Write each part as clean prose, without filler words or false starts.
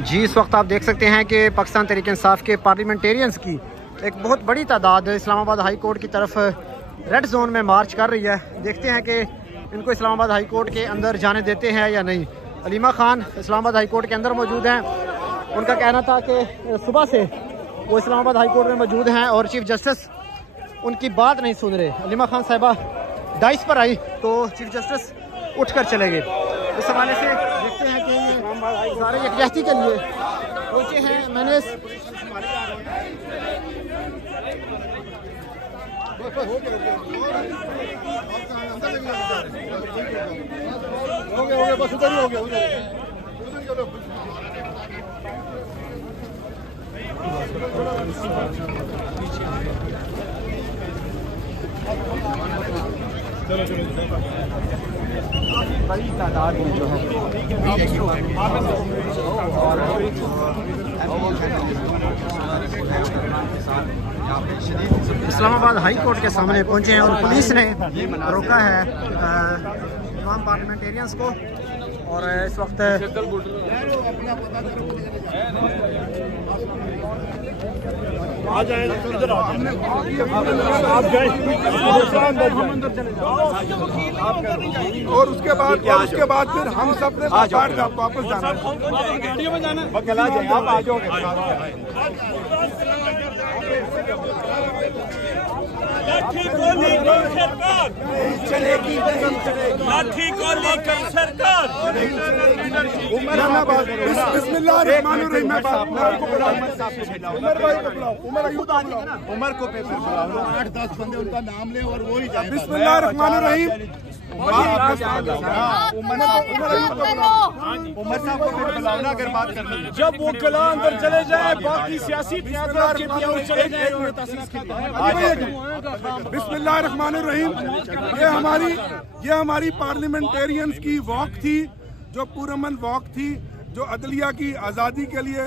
जी, इस वक्त आप देख सकते हैं कि पाकिस्तान तहरीक इंसाफ के पार्लियामेंटेरियंस की एक बहुत बड़ी तादाद इस्लामाबाद हाई कोर्ट की तरफ रेड जोन में मार्च कर रही है। देखते हैं कि इनको इस्लामाबाद हाई कोर्ट के अंदर जाने देते हैं या नहीं। अलीमा खान इस्लामाबाद हाई कोर्ट के अंदर मौजूद हैं। उनका कहना था कि सुबह से वो इस्लामाबाद हाई कोर्ट में मौजूद हैं और चीफ जस्टिस उनकी बात नहीं सुन रहे। अलीमा खान साहिबा डाइस पर आई तो चीफ जस्टिस उठ कर चले गए। इस हवाले से देखते हैं कि ये सारे यकजहती के लिए पहुँचे हैं। मैंने बस उधर ही हो गया। बड़ी तादाद में जो है इस्लामाबाद हाई कोर्ट के सामने पहुंचे हैं और पुलिस ने रोका है तमाम पार्लियामेंटेरियंस को। और इस वक्त आ जाए इधर आप जाए और उसके बाद फिर हम सब ने वापस जाना गाड़ियों में जाना आप आ जाओगे। लाठी को लेकर सरकार चलेगी, लाठी को लेकर सरकार। बिस्मिल्लाहिर्रहमानिर्रहीम। उमर को पेपर बुलाओ, 8-10 बंदे उनका नाम ले और वो ही जाए। बिस्मिल्लाहिर्रहमानिर्रहीम। उमर साहब को बुलाओ ना अगर बात करनी है। जब वो किला अंदर चले जाए बाकी सियासी चले जाए। बिस्मिल्लाहिर्रहमानिर्रहीम। ये हमारी पार्लियामेंटेरियंस की वॉक थी, जो पुरअमन वॉक थी, जो अदलिया की आज़ादी के लिए,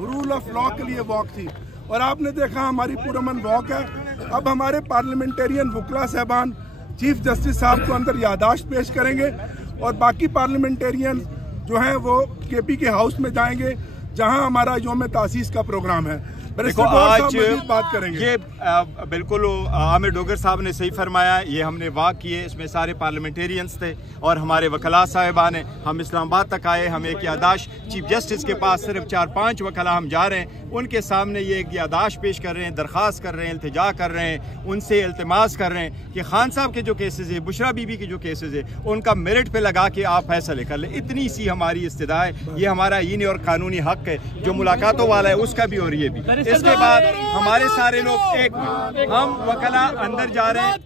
रूल ऑफ लॉ के लिए वॉक थी। और आपने देखा हमारी पुरअमन वॉक है। अब हमारे पार्लियामेंटेरियन वकला साहबान चीफ जस्टिस साहब को अंदर यादाश्त पेश करेंगे और बाकी पार्लियामेंटेरियन जो हैं वो केपी के हाउस में जाएंगे जहां हमारा यौम तासीस का प्रोग्राम है। देखो आज बात करेंगे। ये बिल्कुल आमिर डोगर साहब ने सही फरमाया। ये हमने वाक किए, इसमें सारे पार्लियामेंटेरियंस थे और हमारे वकला साहिबान हैं। हम इस्लामाबाद तक आए, हम एक यादाश्त चीफ जस्टिस के पास सिर्फ 4-5 वकला हम जा रहे हैं, उनके सामने ये एक यादाश्त पेश कर रहे हैं, दरख्वास्त कर रहे हैं, इल्तिजा कर रहे हैं, उनसे इल्तिमास कर रहे हैं कि खान साहब के जो केसेस है, बुशरा बीबी के जो केसेस है, उनका मेरिट पे लगा के आप फैसले कर लें। इतनी सी हमारी इस्तदा है। ये हमारा इन और कानूनी हक है जो मुलाकातों वाला है उसका भी और ये भी। इसके बाद हमारे सारे लोग एक हम वकला अंदर जा रहे हैं,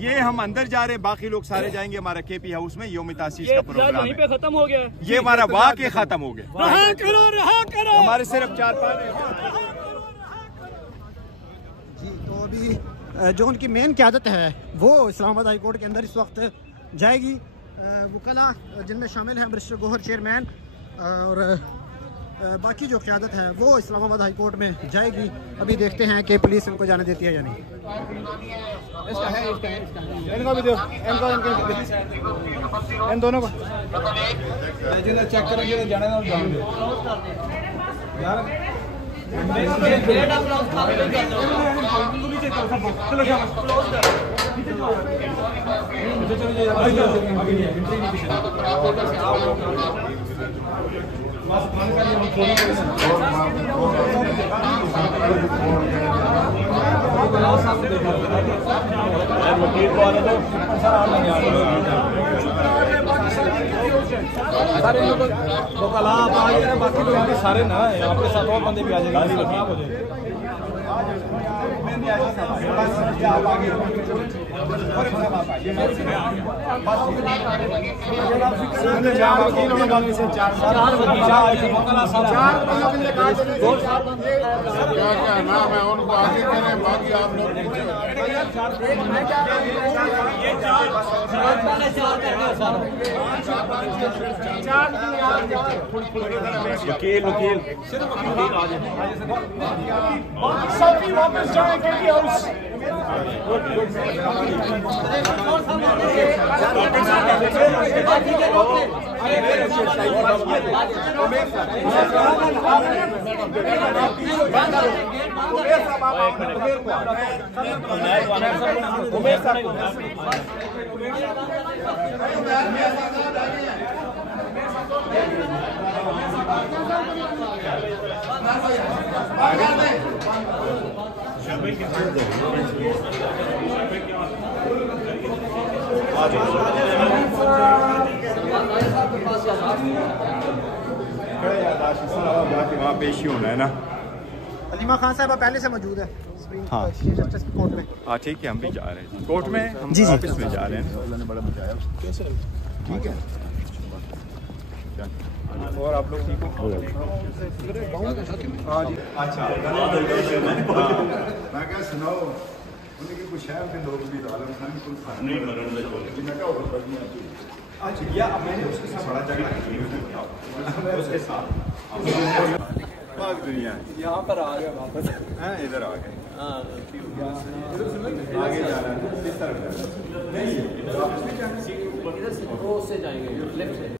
ये हम अंदर जा रहे हैं, बाकी लोग सारे जाएंगे हमारा केपी हाउस में यौम तासीस का प्रोग्राम है। खत्म हो गया, ये हमारा वाक़ खत्म हो गया। रहा करो। हमारे सिर्फ 4-5 जी। तो अभी जो उनकी मेन क़यादत है वो इस्लामाबाद हाई कोर्ट के अंदर इस वक्त जाएगी। वकला जिनमें शामिल हैं बैरिस्टर गौहर चेयरमैन और बाकी जो क़यादत है वो इस्लामाबाद हाई कोर्ट में जाएगी। अभी देखते हैं कि पुलिस इनको जाने देती है या नहीं। इनको भी दो, इन दोनों को चेक करेंगे जाने बाकी लोग सारे ना आपके साथ और बंदे भी आ जाएंगे। नाम है उनको आगे करें, बाकी आप लोग वकील साथी वापस जाएंगे हाउस। वहाँ पेशी होना है ना। अलीमा खान साहब पहले से मौजूद है हाँ जस्टिस की कोर्ट में। हाँ ठीक है, हम भी जा रहे हैं कोर्ट में, हम जी, जी। ऑफिस में जा रहे हैं। ठीक है, और आप लोग ठीक हो? हाँ जी। अच्छा मैं क्या सुनाओ उनके कुछ शहर के लोग भी आलम खान को नहीं मरण मैं क्या अच्छा या अब मैंने उसके साथ बड़ा झगड़ा किया उसके साथ पाक दुनिया यहाँ पर आ गया वापस। हाँ इधर आ गए। हाँ आगे जा रहा है किस तरफ? नहीं वापस नहीं जाना, इधर से जाएंगे लेफ्ट से।